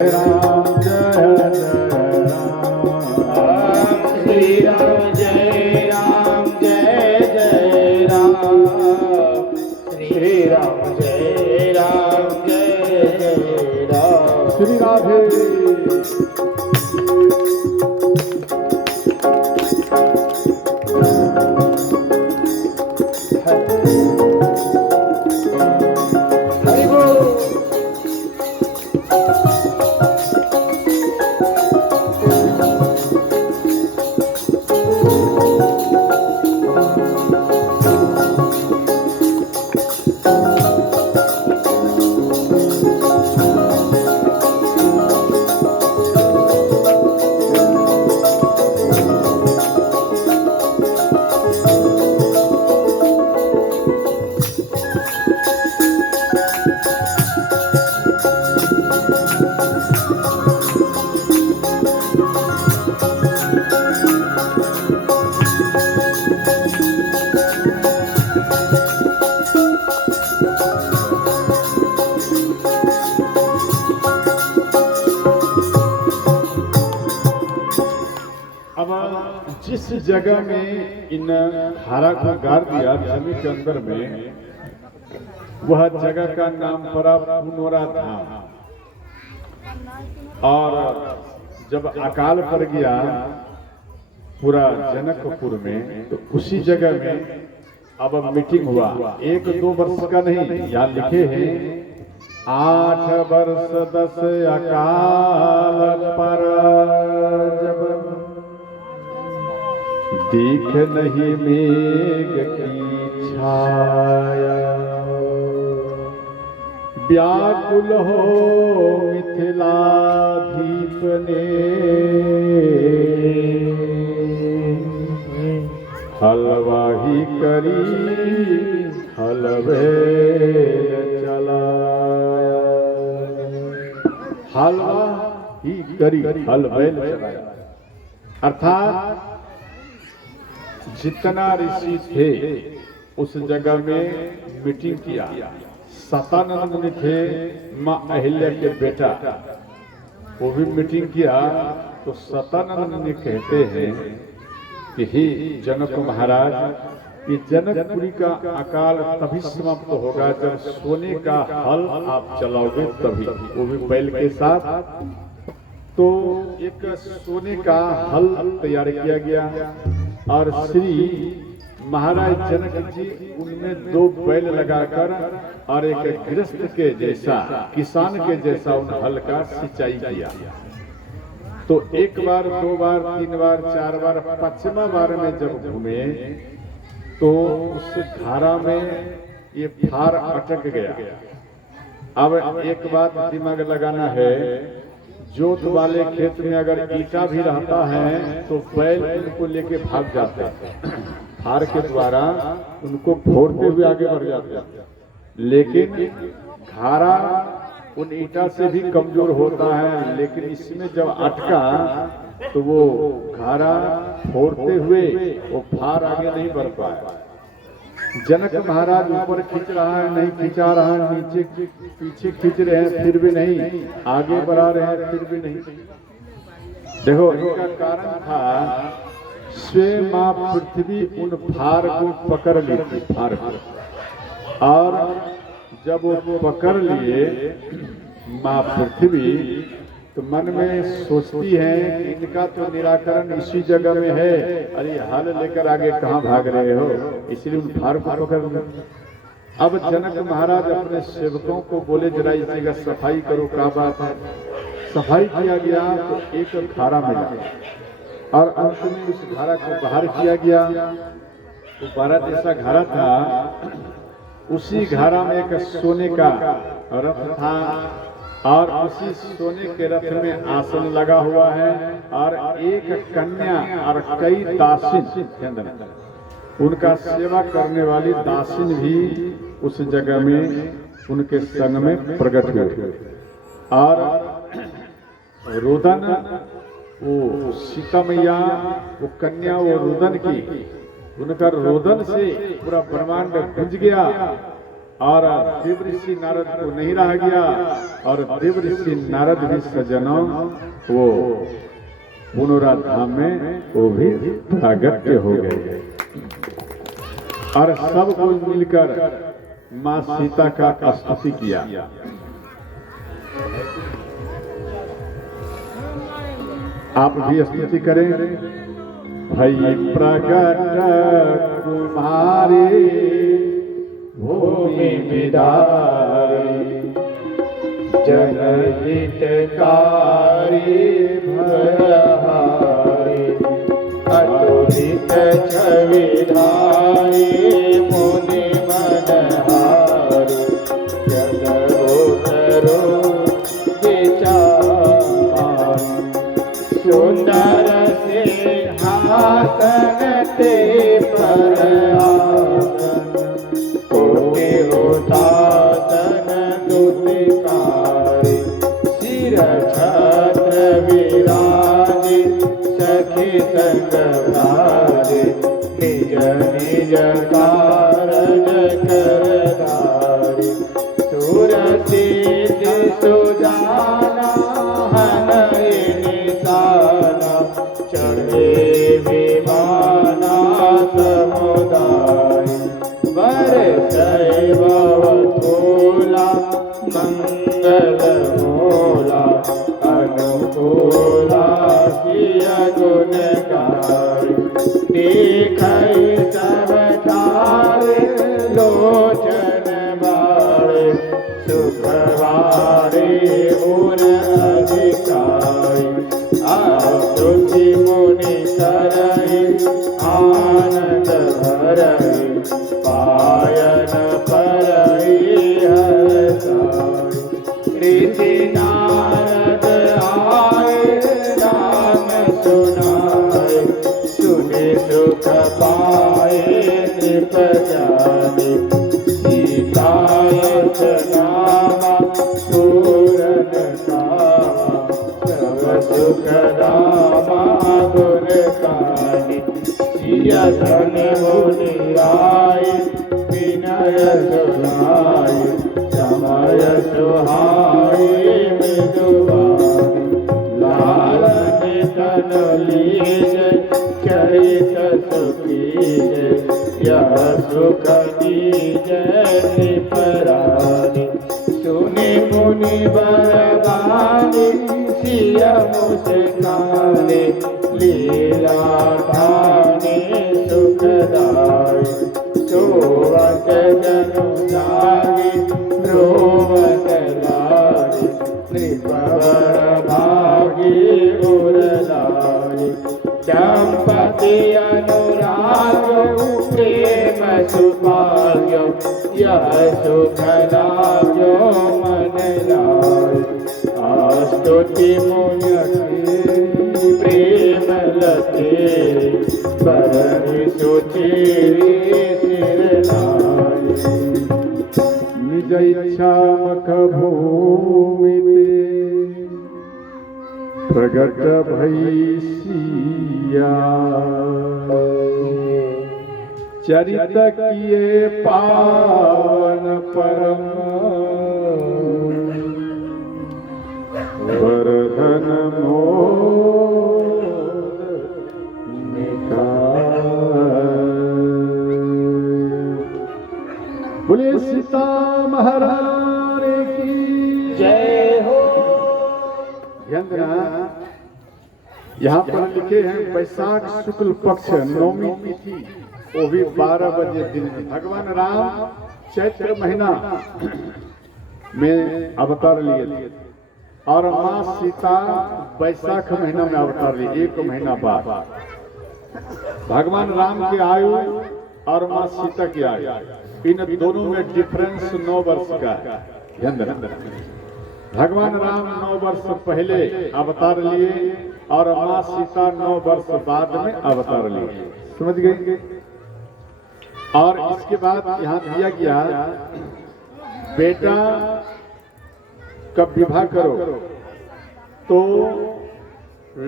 राम जय जय राम श्री राम जय राम जय जय राम श्री राम जय राम जय जय राम श्री राधे। जिस जगह में इन धारा को गाड़ दिया जमीन के अंदर में, वह जगह का नाम पड़ा पुनोरा था। और जब अकाल पड़ गया पूरा जनकपुर में, तो उसी जगह में अब मीटिंग हुआ। 1-2 वर्ष का नहीं, यहाँ लिखे हैं 8 वर्ष 10 अकाल पर जब देख नहीं मेघ की छाया, व्याकुल हो मिथिलाधीप ने हलवाही करी हलवेल चलाया। हलवा ही करी हलवेल चलाया, अर्थात जितना ऋषि थे उस जगह में मीटिंग किया। सतानंद में थे, माँ अहिल्या के बेटा, वो भी मीटिंग किया। तो सतानंद ने कहते हैं कि हे जनक महाराज, ये जनकपुरी का अकाल तभी समाप्त होगा जब सोने का हल आप चलाओगे, तभी, वो भी बैल के साथ। तो एक सोने का हल तैयार किया गया और श्री महाराज जनक जी उनमें 2 बैल लगाकर और एक गृहस्थ के जैसा, किसान के जैसा उन हल का सिंचाई किया। तो 1 बार 2 बार 3 बार 4 बार 5वां बार में जब घूमे तो उस धारा में ये फार अटक गया। अब एक बात दिमाग लगाना है, जोत वाले खेत में अगर ईटा भी रहता है तो बैल उनको लेके भाग जाते हैं, फार के द्वारा उनको फोड़ते हुए आगे बढ़ जाते हैं। लेकिन घारा उन ईटा से भी कमजोर होता है, लेकिन इसमें जब अटका तो वो घारा फोड़ते हुए वो फार आगे नहीं बढ़ पाया। जनक महाराज ऊपर खींच रहा है, नहीं खींचा रहा है, नीचे पीछे खींच रहे हैं, फिर भी नहीं, आगे बढ़ा रहे हैं, फिर भी नहीं। देखो, इसका कारण था स्वयं माँ पृथ्वी उन फार को पकड़ ली थी, फार को। और जब वो पकड़ लिए माँ पृथ्वी, तो मन में सोचती है कि इनका तो निराकरण इसी जगह में है, अरे हल लेकर आगे कहाँ भाग रहे हो, इसलिए उन फार को पकड़ लो। अब जनक महाराज अपने सेवकों को बोले, जरा इस जगह सफाई करो, क्या बात है। सफाई किया गया तो एक धारा मिला और अंत में उस धारा को बाहर किया गया। तो 12 जैसा घारा था, उसी घारा में एक सोने का रथ था और उसी सोने के रथ में आसन लगा हुआ है और एक कन्या और कई दासिन, उनका सेवा करने वाली दासिन भी उस जगह में उनके संग में प्रकट हुए। और रुदन, वो सीता मैया, वो कन्या, वो रुदन की, उनका रोदन से पूरा ब्रह्मांड गूंज गया और देव ऋषि नारद को नहीं रह गया और देव ऋषि नारद भी सजनों वो पुनरुद्धाम में वो भी प्रागट्य हो गए और सब कोई मिलकर माँ सीता का स्तुति किया। आप भी स्तुति करें। भई प्रगट कुमारी भूमि विदारी जनहितकारी भयहारी अतुलित छविधारी मुनि मनहारी जगोदरो विचारी सुंदर सिंहासन ते पर आसन कोटि होतासन दुतिकारी शिर छत्र विराजे सखी संग भारे निज निज कारज करधारी सुरसिद्धि सुजाना हनहि निशाना चढ़े विमाना समुदाय बरसै भवतोला मंगल मोला अनुकूला सिय गुणकारी देखै सब ठारे लोचन बारे सुख वारे उर अधिकारी स्तुति मुनि करहि आनंद भरहि पायन परहि हरसाई ऋषि नारद आए नाम सुनाए सुनि सुख पाए नृप जाने सीतायत नामा पूरन कामा सब सुख दामा गुण गाने सिया धन मुनि आए विनय सुनाए समय सुहाए मृदुवानी लालन तन लीज चरित सुखीज यह सुख दीज निपरानी सुनि मुनि बरबानी सिय मुस्काने लीला धानी सुखदाई सोवत जनु जागे रोवत लागे नृपवर भागी उरलागे चंपति अनुराग प्रेम सुभाग्य यह सुख लाग्यो मन लाय स्तुति मुनि प्रेम लते बरनि सुचेरी सिर लाय निज इच्छा मख भूमि प्रगट भई सिया चरित किए पावन परम वर्धन मोद बोले सीता महारानी की जय हो। यहाँ पर लिखे हैं वैशाख शुक्ल पक्ष नवमी तिथि वो भी 12 बजे दिन में भगवान राम चैत्र महीना में अवतार लिए थे और माँ सीता वैशाख महीना में अवतार ली। 1 महीना बाद भगवान राम की आयु और माँ सीता की आयु इन दोनों में डिफरेंस 9 वर्ष का है। भगवान राम 9 वर्ष पहले अवतार लिए और माँ सीता 9 वर्ष बाद में अवतार लिए। समझ गए? और इसके बाद यहाँ दिया गया बेटा कब विवाह करो तो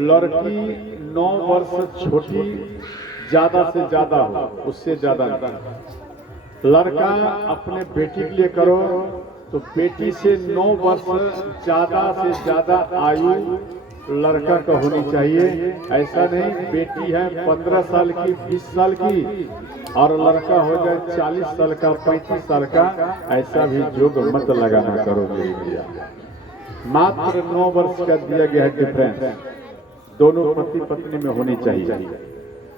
लड़की 9 वर्ष छोटी ज्यादा से ज्यादा हो, उससे ज्यादा नहीं। लड़का अपने बेटी के लिए करो तो बेटी से 9 वर्ष ज्यादा से ज्यादा आयु लड़का का होनी चाहिए। ऐसा नहीं बेटी है 15 साल की 20 साल की और लड़का हो जाए 40 साल का 35 साल का, ऐसा भी जोग मत लगाना करो मेरी भैया। मात्र 9 वर्ष का दिया गया है डिफरेंस, दोनों पति पत्नी में होनी चाहिए।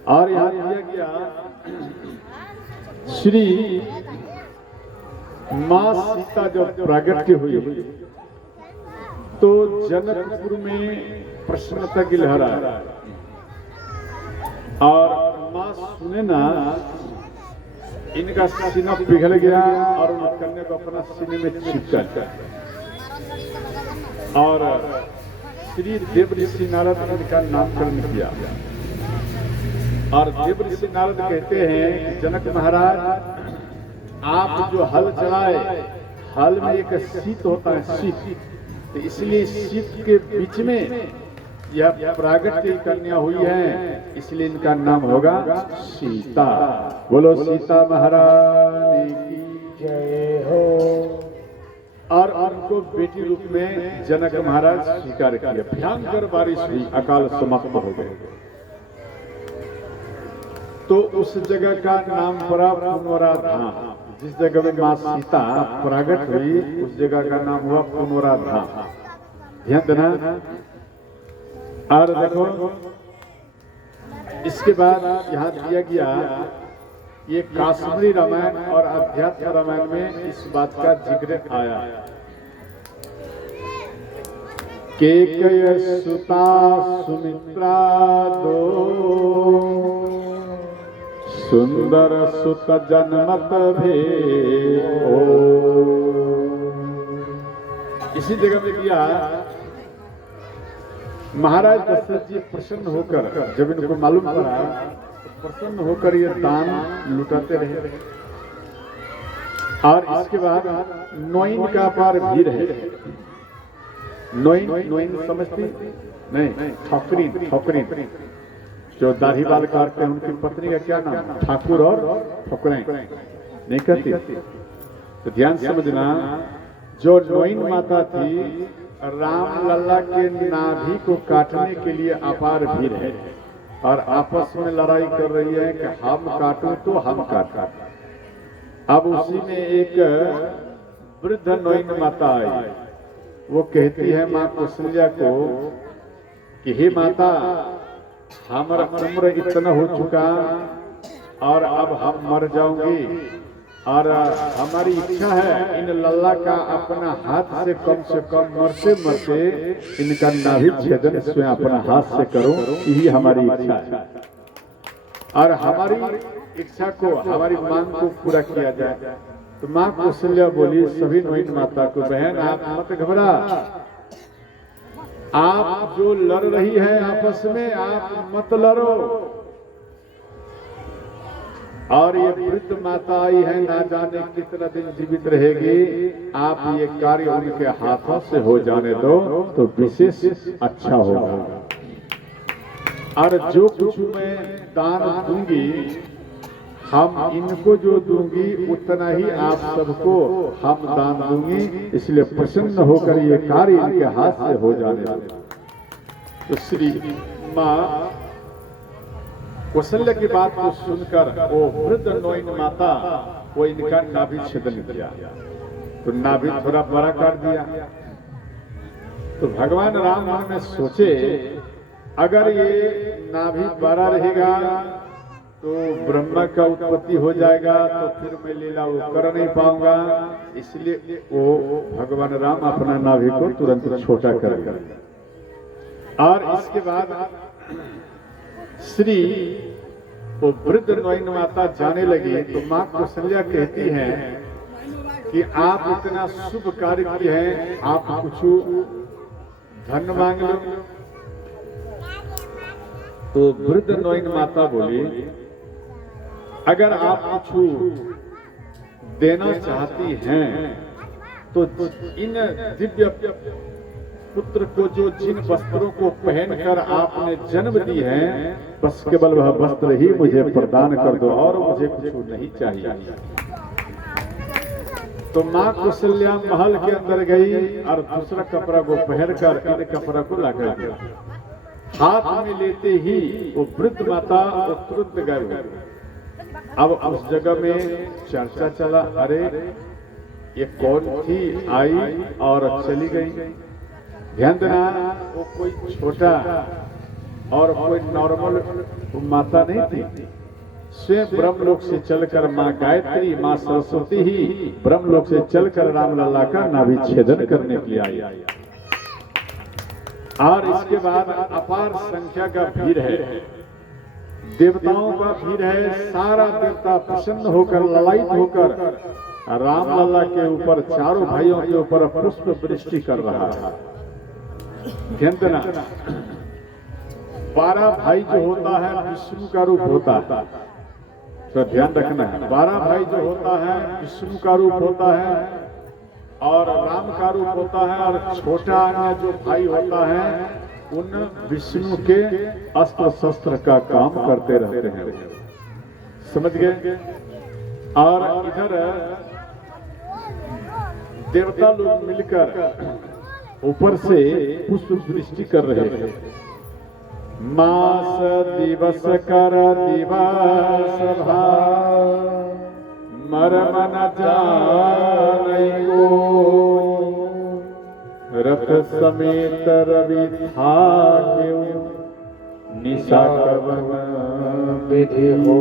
और यहाँ दिया गया श्री माँ सीता जब प्रगट हुई तो जनकपुर में प्रसन्नता की लहर आई और माँ सुने ना इनका सीना पिघल गया और उन कन्या को अपना सीने में चिपका और श्री देवऋषि नारद इनका नामकरण किया। और देवऋषि नारद कहते हैं कि जनक महाराज आप जो हल चलाए, हल में एक शीत होता है शीत, तो इसलिए शीत के बीच में यह प्रागट्य कन्या हुई है, इसलिए इनका नाम होगा सीता। बोलो सीता महारानी की जय हो। और उनको बेटी रूप में जनक महाराज स्वीकार किया। भयंकर बारिश हुई, अकाल समाप्त हो गए। तो उस जगह का नाम पड़ा पुनौरा धाम। जिस जगह में माँ सीता प्रगट हुई उस जगह का नाम हुआ पुनौरा धाम। ध्यान देना। और देखो इसके बाद यहाँ दिया गया ये काश्मीरी रामायण और अध्यात्म रामायण में इस बात का जिक्र आया। केकय सुता सुमित्रा दो सुंदर सुत जनमत भेओ। इसी जगह में दिया महाराज दशरथ जी प्रसन्न होकर, जब इनको मालूम पड़ा, प्रसन्न होकर ये दान लुटाते रहे। और इसके बाद नोइन का अपार भीड़ है। नोइन समझती नहीं? ठोकरीन जो दाढ़ी बाल काटते हैं उनकी पत्नी का क्या नाम? ठाकुर और ठोकरें नहीं कहती। तो ध्यान समझना, जो नोइन माता थी राम लल्ला के नाभि को काटने के लिए अपार भीड़ है और आपस में लड़ाई कर रही है कि हम काटूं तो हम काटूं। अब उसी में एक वृद्ध नोइन माता आई। वो कहती है माँ कौशल्या को कि हे माता, हमारा उम्र इतना हो चुका और अब हम मर जाओगे और हमारी इच्छा है इन लल्ला का अपना हाथ से कम मरते मरते इनका नाभि छेदन स्वयं अपना हाथ से करो, यही हमारी इच्छा है। और हमारी इच्छा को, हमारी मांग को पूरा किया जाए। तो माँ कौशल्या बोली सभी नोइन माता को, बहन आप मत घबरा, आप जो लड़ रही है आपस में आप मत लड़ो। और ये वृद्ध माता आई है, ना जाने कितना दिन जीवित रहेगी, आप ये कार्य उनके हाथों से हो जाने दो तो विशेष अच्छा होगा। और जो कुछ मैं दान दूंगी, हम इनको जो दूंगी उतना ही आप सबको हम दान दूंगी, इसलिए प्रसन्न होकर ये कार्य इनके हाथ से हो जाने दो। तो श्री माँ कौशल्या की बात को सुनकर वो वृद्ध नोइन माता वो इनका नाभि छेदन किया, तो नाभि थोड़ा बड़ा कर दिया। तो भगवान राम मन में सोचे अगर ये नाभि बड़ा रहेगा तो ब्रह्मा का उत्पत्ति हो जाएगा, तो फिर मैं लीला वो कर नहीं पाऊंगा। इसलिए वो भगवान राम अपना नाभि को तुरंत छोटा कर दिया। और इसके बाद श्री वो वृद्ध नोइन माता जाने लगी। तो माँ कौशल्या कहती है कि आप इतना शुभ कार्य किए हैं, आप कुछ धन मांग लो। तो वृद्ध नोइन माता बोली अगर आप कुछ देना चाहती हैं तो इन दिव्य पुत्र को जो जिन वस्त्रों को पहनकर आपने जन्म दी है, बस केवल वह वस्त्र ही मुझे प्रदान कर दो और मुझे कुछ नहीं चाहिए। तो माँ कौशल्या महल के अंदर गई और दूसरा कपड़ा को पहनकर इन कपड़ा को लाकर दिया। हाथ में लेते ही वो वृद्ध माता वो तुरंत गए। अब उस जगह में चर्चा चला, अरे ये कौन थी आई और चली गई। ध्यान देना, वो कोई छोटा और कोई नॉर्मल माता नहीं थी। स्वयं ब्रह्मलोक से चलकर माँ गायत्री माँ सरस्वती ही ब्रह्मलोक से चलकर रामलला का नाभि छेदन करने के लिए आई। और इसके बाद अपार संख्या का भीड़ है, देवताओं का भीड़ है। सारा देवता प्रसन्न होकर ललायित होकर रामलला के ऊपर चारों भाइयों के ऊपर पुष्प वृष्टि कर रहा है। ध्यान देना, 12 भाई जो होता है विष्णु का रूप होता है, तो ध्यान रखना है। 12 भाई जो होता है विष्णु का रूप होता है और राम का रूप होता है, और छोटा अन्य जो भाई होता है उन विष्णु के अस्त्र शस्त्र का काम करते रहते हैं। समझ गए। और इधर देवता लोग मिलकर ऊपर से पुष्प वृष्टि कर रहे हैं। मास दिवस कर दिवस भा मरम न जानो, रथ समेत रवि था निशा कवन विधि हो।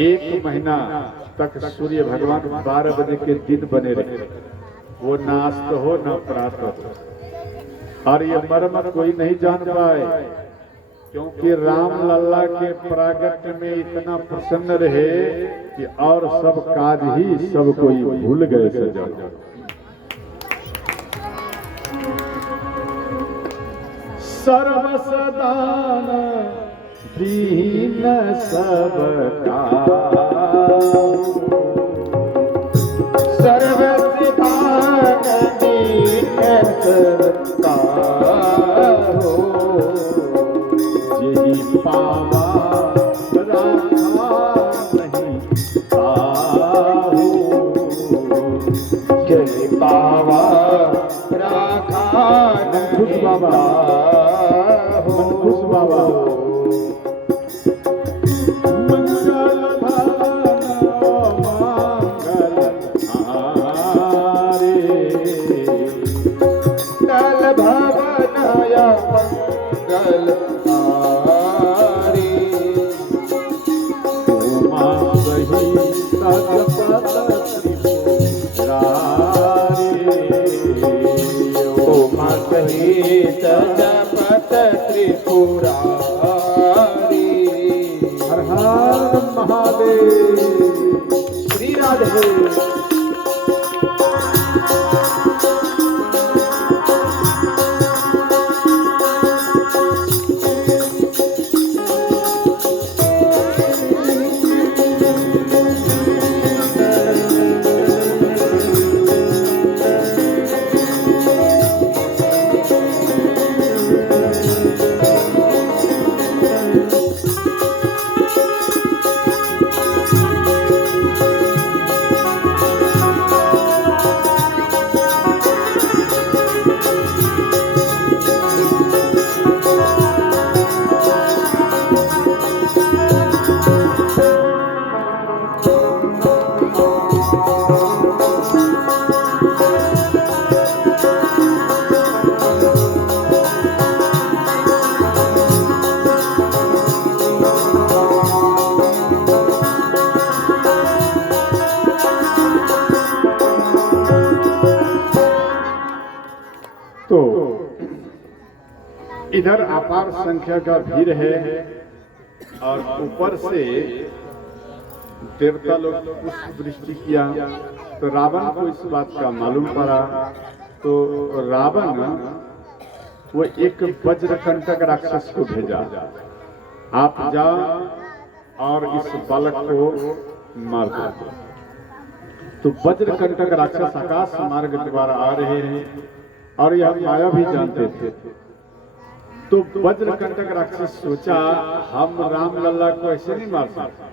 एक महीना तक सूर्य भगवान 12 बजे के दिन बने रहे, वो ना अस्त हो ना प्रात हो। और ये मर्म कोई नहीं जान पाए, क्योंकि रामलला के प्रागट्य में इतना प्रसन्न रहे कि और सब काज ही सब कोई भूल गए सजन। सर्व सदान दीन सबका, सर्व सिद्धान दीन सबका हो। यही पावा राखा नहीं पाहो, यही पावा राखा नहीं पाहो। खुश बाबा हर हर महादेव। श्री राधे। तो इधर अपार संख्या का भीड़ है और ऊपर से देवता लोग पुष्प वृष्टि किया। तो रावण को इस बात का मालूम पड़ा, तो रावण वो एक वज्रकंटक राक्षस को भेजा, आप जाओ और इस बालक को मार दो। तो वज्रकंटक राक्षस आकाश मार्ग द्वारा आ रहे हैं और यह माया भी जानते थे। तो वज्रकंटक राक्षस सोचा हम रामलला को ऐसे नहीं मार सकते,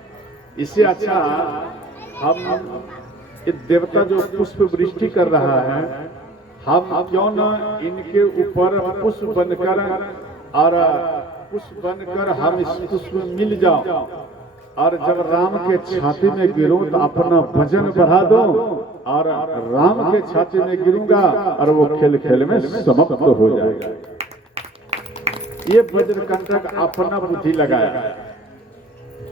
इससे अच्छा हम ये देवता जो पुष्प वृष्टि कर रहा है, हम क्यों न इनके ऊपर पुष्प बनकर और पुष्प बनकर हम इस पुष्प में मिल जाओ, और जब राम के छाती में गिरूं तो अपना वजन बढ़ा दो, और राम के छाती में गिरूंगा और वो खेल खेल में समाप्त हो जाएगा। ये वज्रकंटक अपना बुद्धि लगाया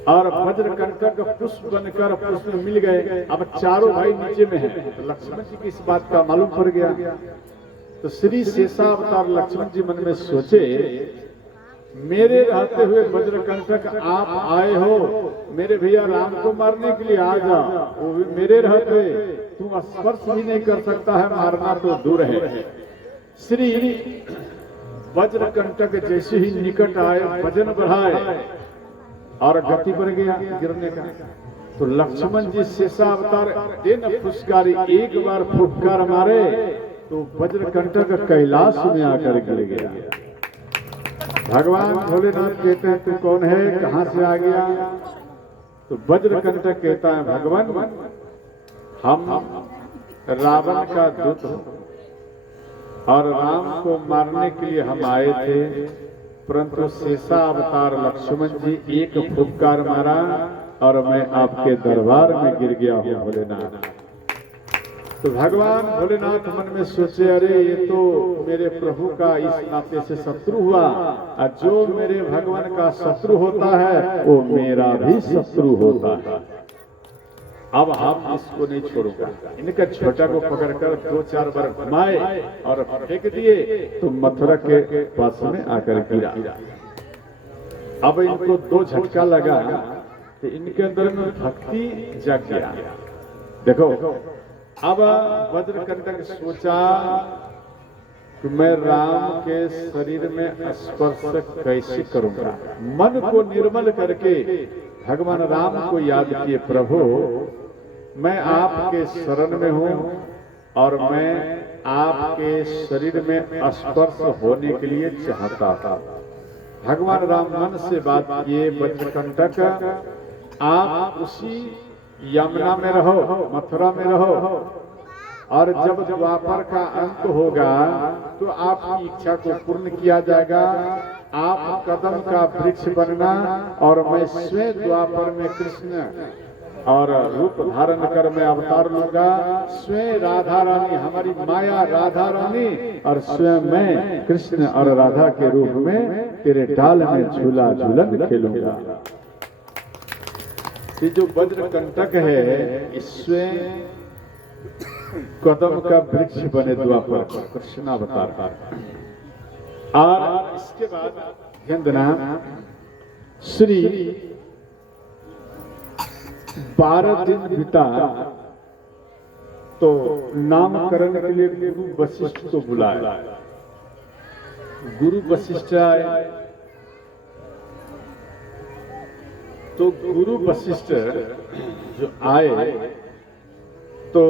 और वज्रकंटक पुष्प बनकर पुष्प में मिल गए। अब चारों भाई नीचे में हैं, तो लक्ष्मण जी की इस बात का मालूम पड़ गया। तो श्री शेषावतार लक्ष्मण जी मन में सोचे, मेरे रहते हुए वज्रकंटक आप आए हो, मेरे भैया राम को मारने के लिए आ जाओ, वो भी मेरे रहते तू स्पर्श भी नहीं कर सकता है, मारना तो दूर है। श्री वज्रकंटक जैसे ही निकट आए, वजन बढ़ाए और गति बढ़ गया गिरने का। तो लक्ष्मण जी शेषावतार दिन फुसकारी एक बार फुफकार मारे तो वज्रकंटक कैलाश में आकर गिर गया। भगवान भोलेनाथ कहते हैं तू कौन है, कहां से आ गया? तो वज्रकंटक कहता है, भगवान हम रावण का दूत और राम को मारने के लिए हम आए थे, परंतु शेषावतार लक्ष्मण जी एक फुफकार मारा और मैं आपके दरबार में गिर गया हूँ भोलेनाथ। तो भगवान भोलेनाथ मन में सोचे, अरे ये तो मेरे प्रभु का इस नाते से शत्रु हुआ, और जो मेरे भगवान का शत्रु होता है वो मेरा भी शत्रु होता है। अब हम इसको नहीं छोड़ूंगा। इनका छोटा को पकड़कर 2-4 बार घुमाए और फेंक दिए तो मथुरा के पास में आकर गिरा। अब इनको 2 झटका लगा तो इनके अंदर में भक्ति जग गया। देखो, अब वज्रकंटक सोचा कि मैं राम के शरीर में स्पर्श कैसे करूंगा। मन को निर्मल करके भगवान राम को याद किए, प्रभु मैं आपके शरण में हूं और मैं आपके शरीर में स्पर्श होने के लिए चाहता था। भगवान राम मन से बात किए, वज्रकंटक आप उसी यमुना में रहो, मथुरा में रहो, और जब द्वापर का अंत होगा तो आपकी इच्छा को पूर्ण किया जाएगा। आप कदम का वृक्ष बनना और मैं स्वयं द्वापर में कृष्ण और रूप धारण कर मैं अवतार लूंगा। स्वयं राधा रानी, हमारी माया राधा रानी, और स्वयं मैं कृष्ण और राधा के रूप में तेरे डाल में झूला झूलन खेलूंगा। ये जो वज्रकंटक है, इसमें कदम का वृक्ष बने द्वापर कृष्ण अवतार। और इसके बाद ध्यान देना, श्री 12 दिन बीता तो नामकरण के लिए गुरु वशिष्ठ को बुलाया। गुरु वशिष्ठ आए तो गुरु वशिष्ठ जो आए तो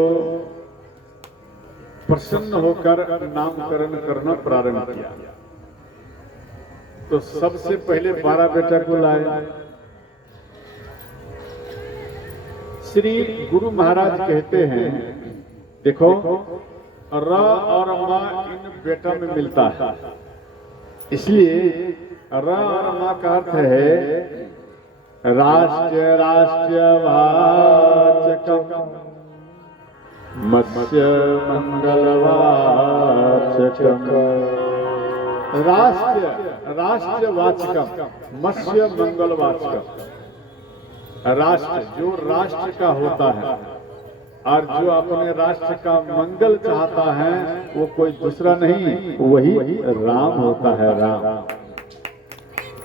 प्रसन्न होकर नामकरण करना प्रारंभ किया। तो सबसे पहले 12 बेटा को लाए। श्री गुरु महाराज कहते हैं, देखो र और म इन बेटा में मिलता है, इसलिए र और म का अर्थ है राष्ट्र राष्ट्र वाचकम मत्स्य मंगलवाचकम। राष्ट्र राष्ट्रवाचकम मत्स्य मंगलवाचकम। राष्ट्र जो राष्ट्र का होता है और जो अपने राष्ट्र का मंगल चाहता है वो कोई दूसरा नहीं, वही राम होता है, राम।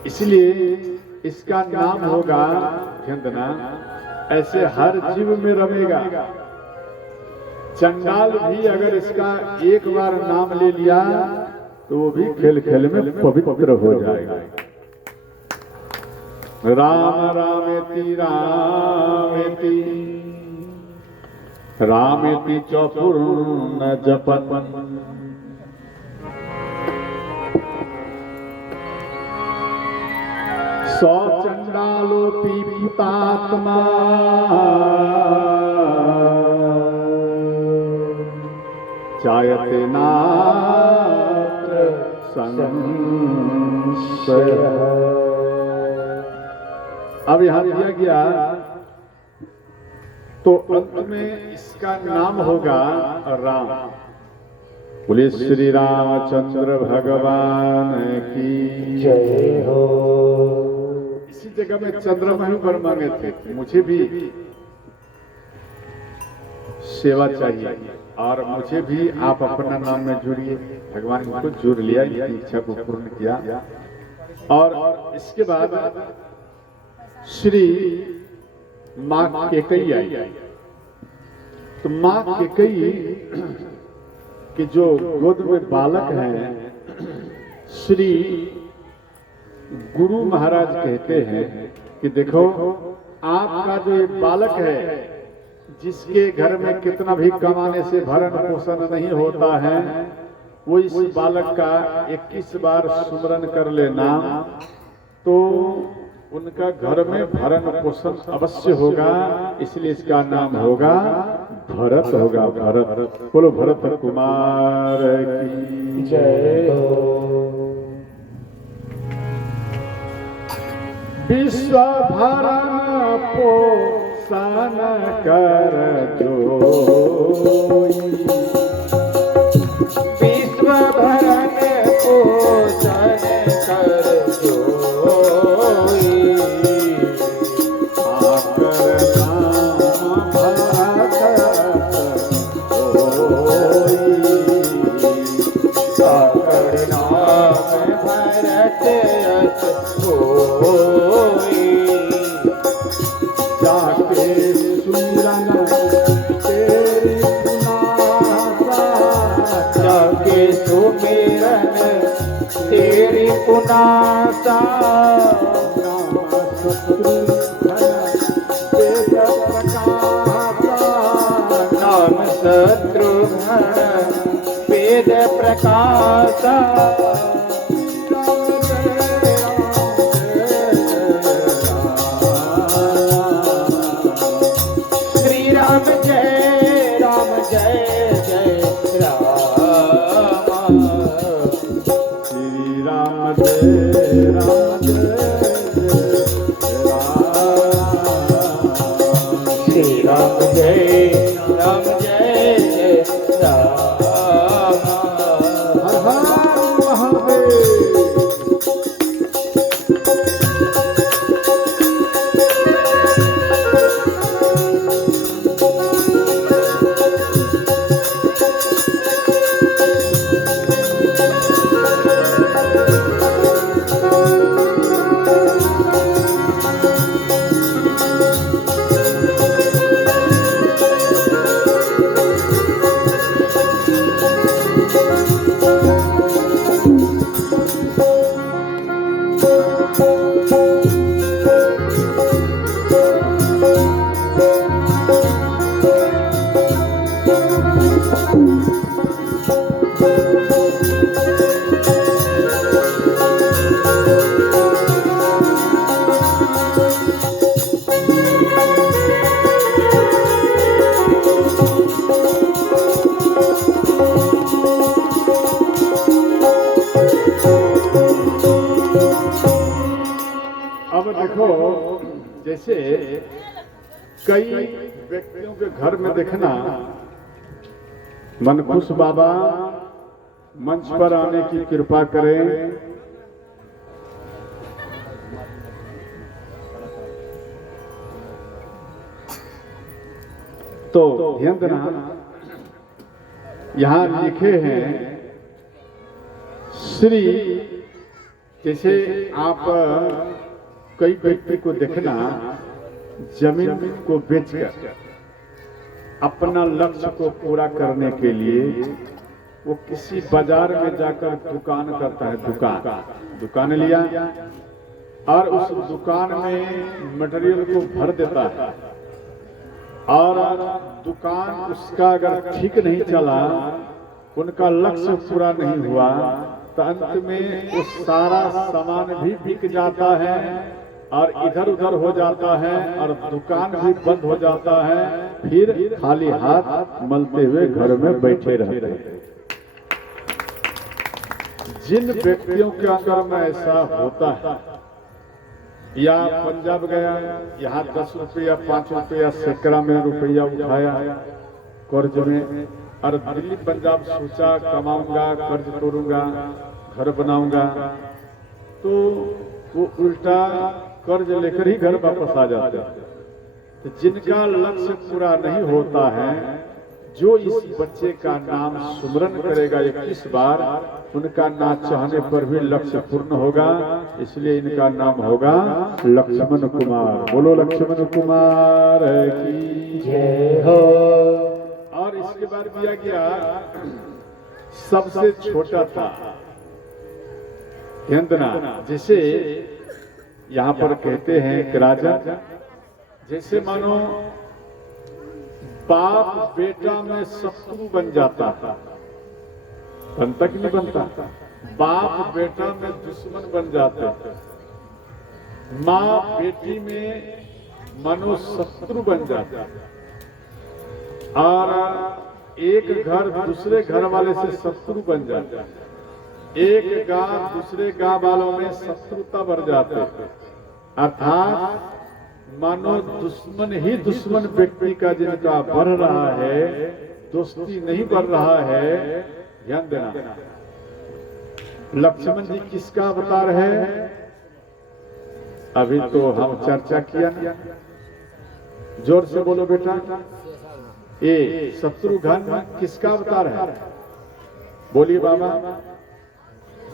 इसलिए इसका नाम होगा ध्यान, ऐसे हर जीव में रमेगा। चंडाल भी अगर इसका एक बार नाम ले लिया तो वो भी खेल खेल में पवित्र हो जाएगा। राम रामेति रामेति रामेति चौपूर्ण जपन। सौ चंडालोपी पुतात्मा जायते नात्र संशय। अब यहां दिया गया तो अंत में इसका नाम होगा राम। बोले श्री रामचंद्र भगवान की जय हो। इसी जगह में चंद्रमा पर मांगे थे, मुझे भी सेवा चाहिए और मुझे भी आप अपना नाम में जुड़िए। भगवान को जुड़ लिया, इच्छा को पूर्ण किया। और इसके बाद श्री माँ केकई आई। तो माँ केकई कि जो गोद में बालक हैं, श्री गुरु महाराज कहते हैं कि देखो आपका जो ये बालक है, जिसके घर में कितना भी कमाने से भरण पोषण नहीं होता है, वो इस बालक का 21 बार सुमरन कर लेना तो उनका घर में भरण पोषण अवश्य होगा। इसलिए इसका नाम होगा भरत होगा। भरत, बोलो भरत कुमार की जय हो। विश्व भरण पोषण कर जोई, विश्व भरण पोषण कर जोई, आकर नाम भरत होई। आकर नाम भरत होई। जाके सुमिरन तेरी पुनासा, जाके सुमिरन तेरी पुनासा, राम शत्रुघ्न तेज प्रकाशा, नाम शत्रुघ्न वेद प्रकाशा। श्री राम जय राम जय जय राम। श्री राम जय राम जय श्री राम जय राम जय जय राम। हर हर महादेव। अब देखो, जैसे कई व्यक्तियों के घर में देखना, मनखुश बाबा मंच पर आने की कृपा करें। तो ध्यान देना, यहां लिखे हैं श्री, जैसे आप कई व्यक्ति को देखना जमीन को बेचकर अपना लक्ष्य को पूरा करने के लिए वो किसी बाजार में जाकर दुकान करता है। दुकान लिया और उस दुकान में मटेरियल को भर देता है, और दुकान उसका अगर ठीक नहीं चला, उनका लक्ष्य पूरा नहीं हुआ, तो अंत में वो सारा सामान भी बिक जाता है और इधर उधर हो जाता है और दुकान भी बंद हो जाता है, फिर खाली हाथ मलते हुए घर में बैठे रहते हैं। जिन व्यक्तियों के अंदर में ऐसा होता है, या पंजाब गया, यहाँ 10 रुपया 5 रुपया सैकड़ा में रुपया उठाया कर्ज में, और दिल्ली पंजाब सोचा कमाऊंगा, कर्ज तोड़ूंगा, घर बनाऊंगा, तो वो उल्टा कर्ज लेकर ही घर वापस आ जाते हैं। तो जिनका लक्ष्य पूरा नहीं होता है, जो इस बच्चे का नाम सुमरन करेगा 21 बार, उनका ना चाहने पर भी लक्ष्य पूर्ण होगा। इसलिए इनका नाम होगा लक्ष्मण कुमार। बोलो लक्ष्मण कुमार की जय हो। और इसके बाद दिया गया सबसे छोटा था हिंदना, जिसे यहाँ पर कहते हैं कि राजा, जैसे मानो बाप बेटा में शत्रु बन जाता था, बनता कि नहीं बनता? बाप बेटा में दुश्मन बन जाते, माँ बेटी में मनो शत्रु बन जाता, और एक घर दूसरे घर वाले से शत्रु बन जाता, एक गांव दूसरे गांव वालों में शत्रुता बढ़ जाते। अर्थात मानो दुश्मन ही दुश्मन व्यक्ति का जिनका बढ़ रहा है, दोस्ती नहीं बढ़ रहा है। ध्यान देना, लक्ष्मण जी किसका अवतार है? अभी तो हम चर्चा किया ना, जोर से बोलो बेटा। ये शत्रुघ्न किसका अवतार है? बोलिए बाबा,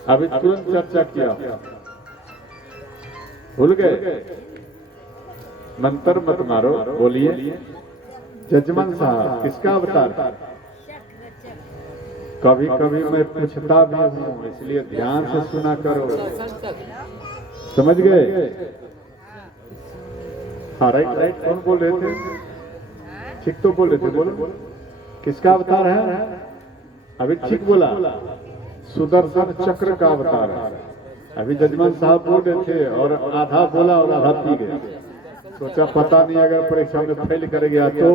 अभी तुरंत चर्चा किया, भूल गए? मंत्र मत मारो, बोलिए। जजमान साहब किसका अवतार? कभी कभी मैं पूछता भी हूँ, इसलिए ध्यान से सुना करो। समझ गए? हाँ, राइट राइट। कौन बोल रहे थे? ठीक तो बोल रहे थे, बोलो। किसका अवतार है? अभी ठीक बोला, सुदर्शन चक्र का अवतार है। अभी जजमान साहब बोल रहे थे और आधा बोला और आधा पी गए। सोचा पता नहीं अगर परीक्षा में फेल कर गया तो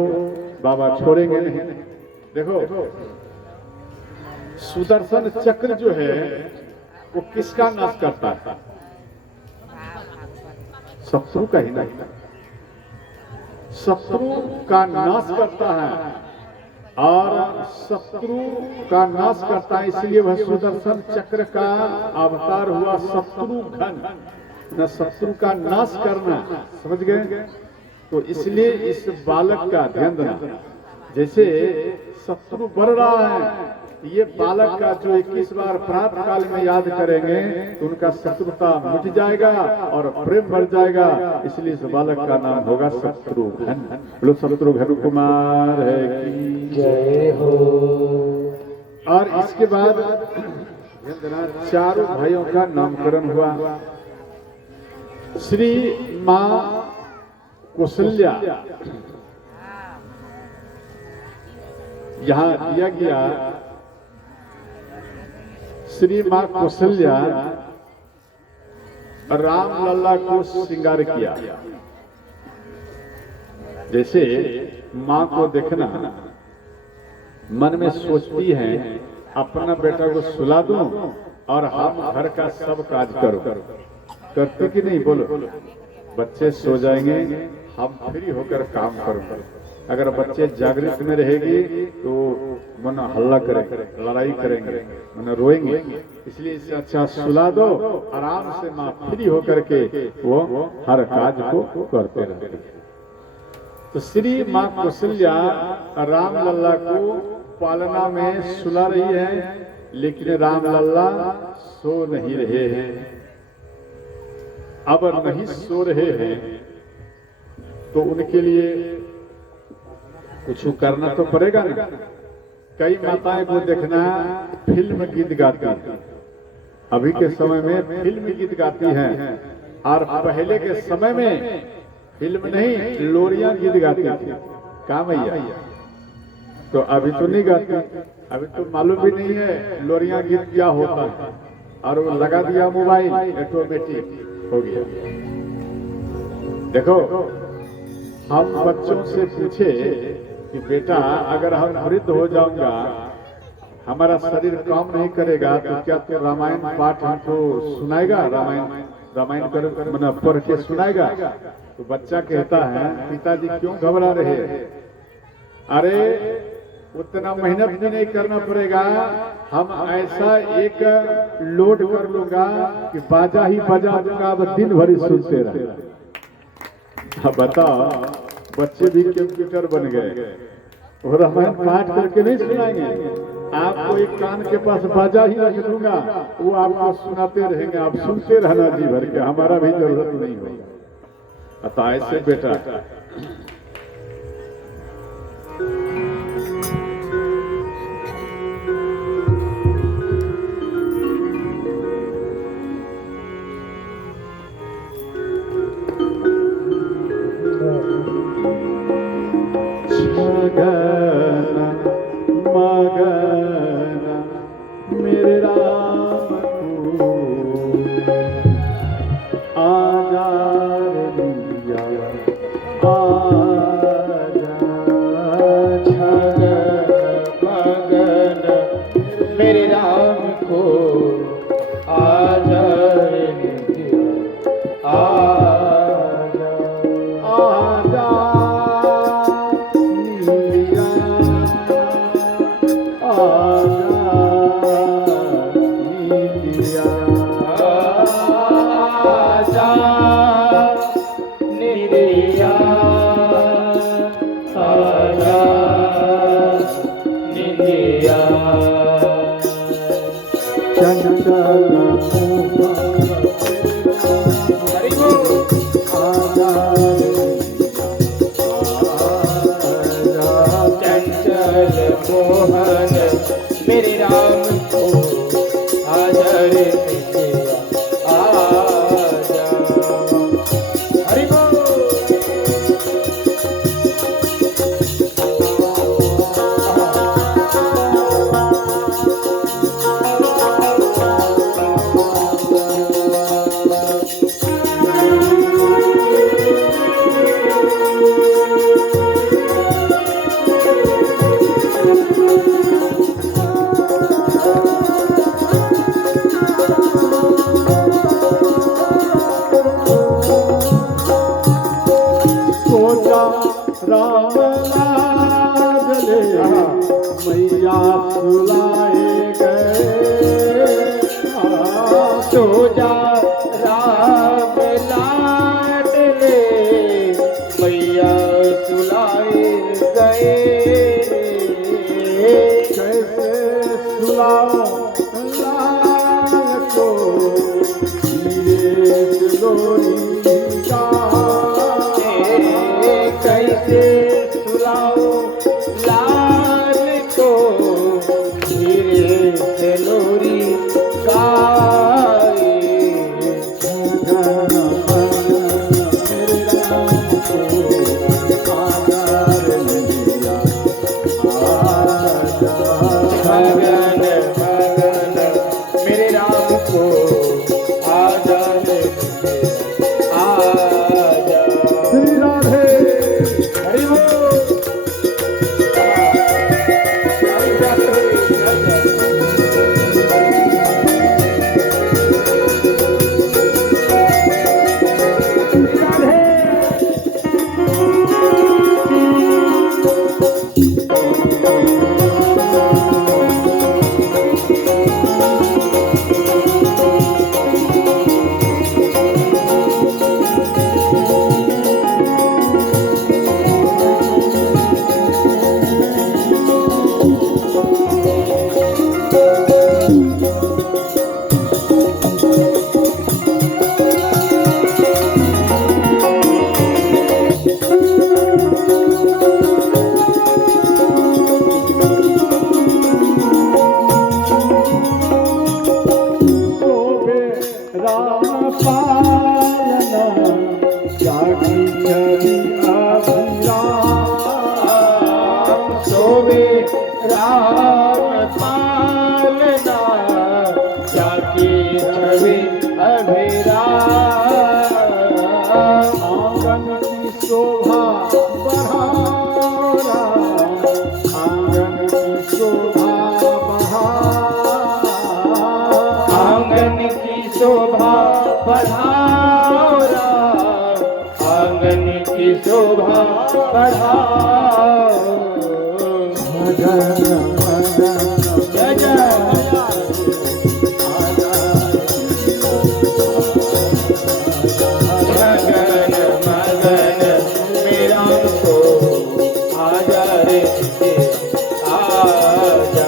बाबा छोड़ेंगे नहीं। देखो, सुदर्शन चक्र जो है वो किसका नाश करता है? शत्रु का ही नहीं, शत्रु का नाश करता है, और शत्रु का नाश करता है, इसलिए वह सुदर्शन चक्र का अवतार हुआ शत्रुघ्न, न शत्रु का नाश करना। समझ गए? तो इसलिए इस बालक का ध्यान देना, जैसे शत्रु बढ़ रहा है, ये बालक का जो 21 बार प्रातः काल में याद करेंगे तो उनका शत्रुता मिट जाएगा और प्रेम बढ़ जाएगा। इसलिए इस बालक का नाम होगा शत्रुघ्न। बोलो शत्रुघ्न कुमार है की जय हो। और इसके बाद चारों भाइयों का नामकरण हुआ। श्री मां कौशल्या यहाँ दिया गया, श्री मां कौशल्या राम लल्ला को श्रृंगार किया। जैसे मां को देखना, मन में सोचती है अपना बेटा को सुला दूं और हम घर का सब काज करो। करते कि नहीं? बोलो। बच्चे सो जाएंगे, हम फ्री होकर काम करो। अगर बच्चे जागृत में रहेगी तो मन हल्ला करेंगे, लड़ाई करेंगे, मन रोएंगे। इसलिए इससे अच्छा सुला दो, आराम से माँ फ्री होकर के वो हर काज को करते रहते। तो श्री माँ कौशल्या राम लल्ला को पालना में सुला रही है, लेकिन राम लल्ला सो नहीं रहे हैं। अब नहीं सो रहे हैं तो उनके लिए कुछ करना तो पड़ेगा ना। कई माताएं को देखना फिल्म गीत गाती हैं, अभी के समय में फिल्म गीत गाती हैं, और पहले के समय में फिल्म नहीं लोरियां गीत गाती थी। क्या भैया? तो अभी तो नहीं गाती, अभी तो मालूम भी नहीं है लोरियां गीत क्या होता है, और वो लगा दिया मोबाइल, ऑटोमेटिक हो गया। देखो, हम बच्चों से पूछे कि बेटा अगर हम वृद्ध हो जाऊंगा, हमारा शरीर काम नहीं करेगा, तो क्या तू रामायण पाठ हमको सुनाएगा? रामायण कर पढ़ के सुनाएगा? तो बच्चा कहता है, पिताजी क्यों घबरा रहे हैं? अरे उतना मेहनत भी नहीं करना पड़ेगा, हम ऐसा एक लोड कर लूंगा कि बाजा ही बजा दूंगा, अब दिन भर सुनते रहे। अब बताओ, बच्चे भी कंप्यूटर बन गए और रामायण पाठ करके नहीं सुनाएंगे। आपको एक कान के पास बाजा ही रख दूंगा, वो आपको सुनाते रहेंगे, आप सुनते रहना जी भर के, हमारा भी जरूरत नहीं होगा। अतः ऐसे बेटा मेरे राम को आजा रे लिया, आजा मगन मेरे राम को आजा रे लिया, आजा आजा लिया, आजा मोहन मेरे राम को आजा रे आजा। हरि बोल। राम लाडले मैया सुलाए गए, सोजा राम लाडले मैया सुलाए गए। कैसे सुलाओ लाल को धीरे लोरी का, कैसे सुलाओ लाल को धीरे से लोरी गाए। मगन मगन मेरे राम को आजा रे आजा। श्री राधे। हरि बोल। राम पालना जाकी छवि अभिराम। आंगन बढ़ाओ। मगन मगन जय जय मगन मगन मेरा को आजा रे आजा।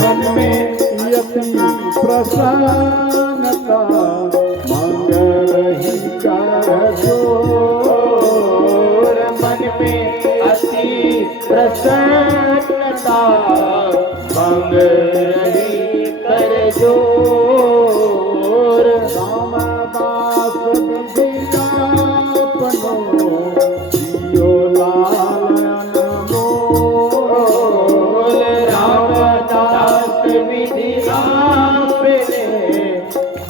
मन में यति प्रसन्नता मांग रही कर और मन में अति प्रसन्नता मांग रही कर जोर। रामदास विद्यापनो जियो लाल अनमोल। रामदास विधिलापने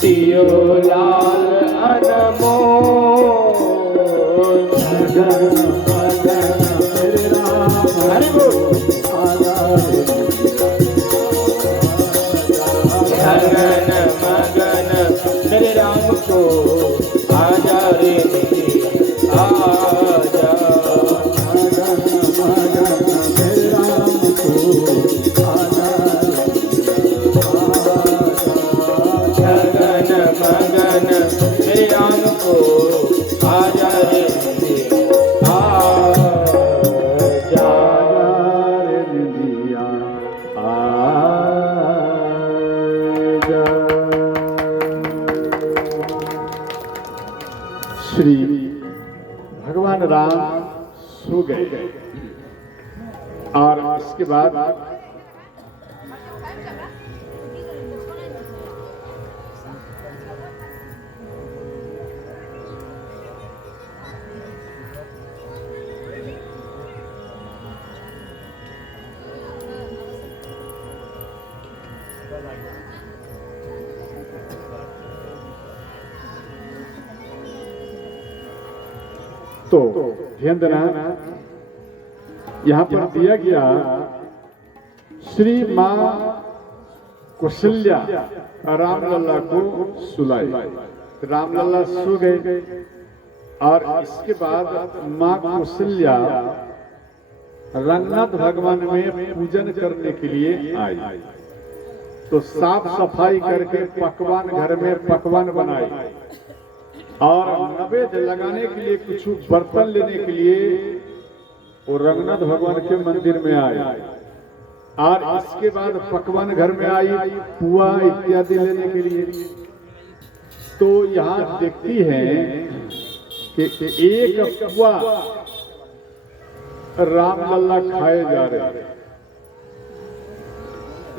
दियो लाल अनमोल। मगन मगन मेरे राम हरि बोल। मगन मगन मेरे राम को आजा रे आजा। मगन मगन मेरे राम को आजा मगन मगन मेरे राम को आजा रे आजा। रे लिया आजा। श्री भगवान राम सो गए और इसके बाद तो ध्यान देना यहाँ पर दिया गया श्री माँ कौशल्या रामलला को सुलाई। रामलला सो गए और इसके बाद माँ कौशल्या रंगनाथ भगवान में पूजन करने के लिए आई। तो साफ सफाई करके पकवान घर में पकवान बनाए और नैवेद्य लगाने के लिए कुछ बर्तन लेने के लिए वो रंगनाथ भगवान के मंदिर में आए और इसके बाद पकवान घर में आई पुआ इत्यादि लेने के लिए। तो यहाँ देखती हैं कि एक पुआ रामलला खाए जा रहे हैं।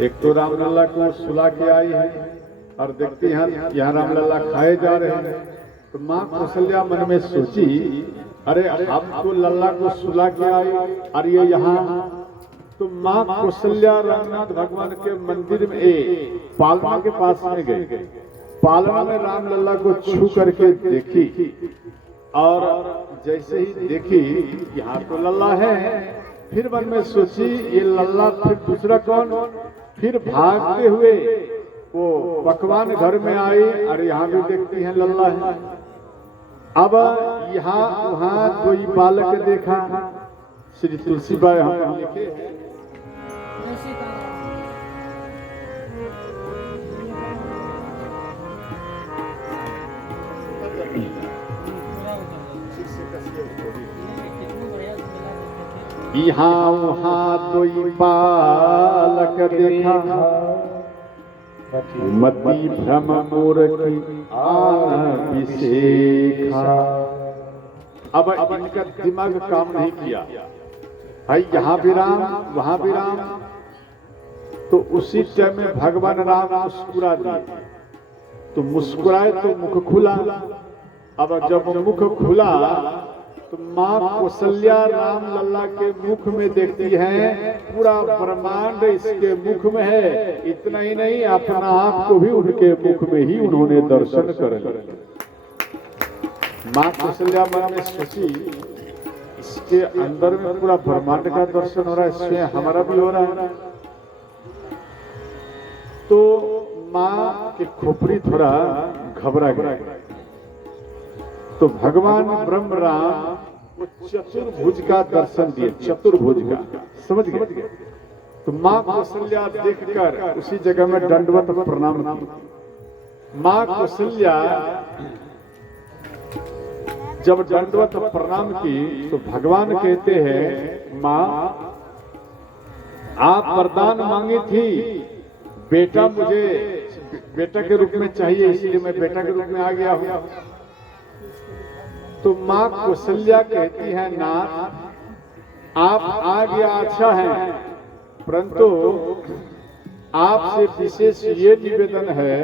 एक तो रामलला को सुला के आई है और देखती हैं यहाँ रामलला खाए जा रहे हैं। तो माँ कौशल्या मन में सोची, अरे हम तो लल्ला को सुला के आई और ये यहाँ। तो माँ कौशल्या रंगनाथ भगवान के मंदिर में पालना के पास में गई। पालना में राम लल्ला को छू करके देखी और जैसे ही देखी यहाँ तो लल्ला है, फिर मन में सोची ये लल्ला फिर दूसरा कौन। फिर भागते हुए वो पकवान घर में आई और यहाँ भी देखती हैं लल्ला है। अब यहाँ वहाँ कोई बालक देखा, श्री तुलसीबाई हम लिखे यहाँ वहाँ कोई बालक देखा, मति भ्रम मोर की विशेखा। अब इनका दिमाग काम नहीं किया, भाई यहाँ भी राम वहाँ भी राम। तो उसी टाइम में भगवान राम मुस्कुरा दिए। तो मुस्कुराए तो मुख खुला अब जब मुख खुला तो माँ कौशल्या राम लल्ला के मुख में देखती हैं, पूरा ब्रह्मांड इसके मुख में है। इतना ही नहीं, अपना आप को भी उनके मुख में ही उन्होंने दर्शन कर लिया। माँ कौशल्या मन में सोची, इसके अंदर में पूरा ब्रह्मांड का दर्शन हो रहा है, इसमें हमारा भी हो रहा है। तो माँ की खोपड़ी थोड़ा घबरा गया। तो भगवान ब्रह्म राम वो चतुर्भुज का दर्शन दिए, चतुर्भुज का, समझ गए। तो माँ कौशल्या देखकर उसी जगह में दंडवत प्रणाम की। माँ कौशल्या जब दंडवत प्रणाम की तो भगवान कहते हैं, माँ आप वरदान मांगी थी, बेटा मुझे बेटा के रूप में चाहिए, इसलिए मैं बेटा के रूप में आ गया हूं। तो माँ कौशल्या कहती है, नाथ आप आ गया अच्छा है, परंतु आपसे विशेष ये निवेदन है